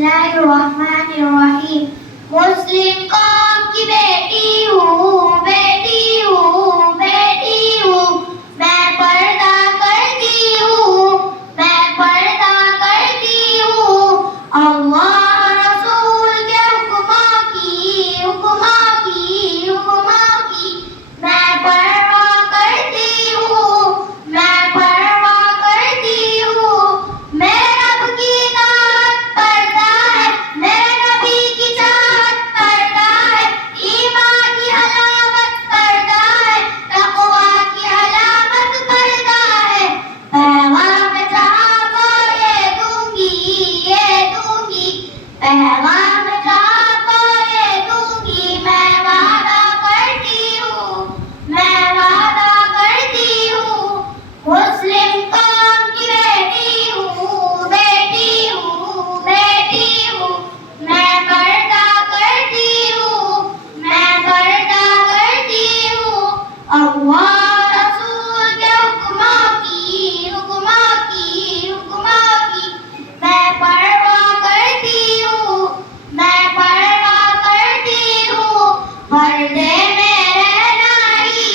बिस्मिल्लाहिर्रहमानिर्रहीम। मुस्लिम कौम की बेटी हूँ, बेटी हूँ, बेटी हूँ। मैं पर्दा करती हूँ, मैं पर्दा करती हूँ। अल्लाह रसूल के हुक्मों की, हुक्मों की, हुक्मों की मैं परवाह करती हूँ, मैं परवाह करती हूँ। मेरे रब की इताअत पर्दा है, मेरे नबी की चाहत पर्दा है। ईमान की अलामत पर्दा है, तक़वा की अलामत पर्दा है। पैगाम जहाँ को ये दूंगी, ये दूंगी। पैगाम जहाँ को ये दूंगी। मैं वादा करती हूँ, मैं वादा करती हूँ। मुस्लिम कौम की बेटी हूँ, बेटी हूँ, बेटी हूँ। मैं पर्दा करती हूँ, मैं पर्दा करती हूँ। अल्लाह रसूल के हुक्मों की, हुक्मों की, हुक्मों की मैं परवाह करती हूँ, मैं परवाह करती हूँ। पर्दे में रहना ही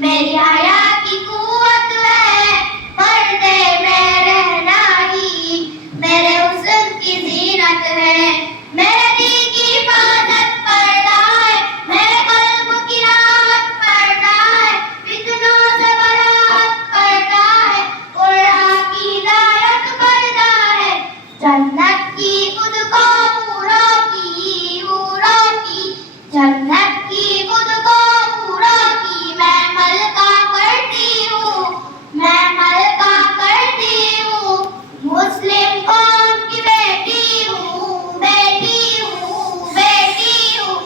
मेरी हया की कुव्वत है, पर्दे में रहना ही मेरे हुस्न की जीनत है। मेरे दिल की हिफाजत पर्दा है, मेरे कल्ब की राहत पर्दा है। फितनों से बराअत पर्दा है, कुरान की हिदायत पर्दा है। जन्नत की खुद को हूरों की, हूरों की जन्नत की खुद को हूरों की मैं मलका करती हूँ, मैं मलका करती हूँ। मुस्लिम कौम की बेटी हूँ, बेटी हूँ, बेटी हूँ।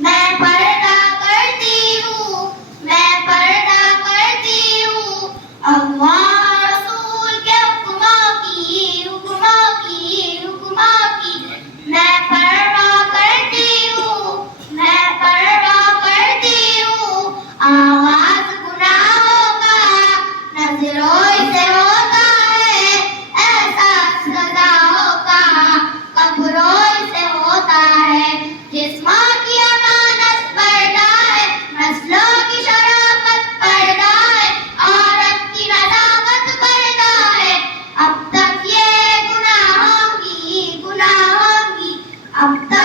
मैं पर्दा करती हूँ, मैं पर्दा करती हूँ। अल्लाह रसूल के हुक्मों की, हुक्मों की, हुक्मों की मैं परवाह करती हूँ, मैं परवाह करती हूँ। आवाज गुनाहों का नजरों से होता है, एहसास सजाओं का कब्रों से होता है। जिस्मों की अमानत पर्दा है, नस्लों की शराफत पर्दा है। औरत की नज़ाकत पर्दा है। अब तक ये गुनाहों की, गुनाहों की अब तक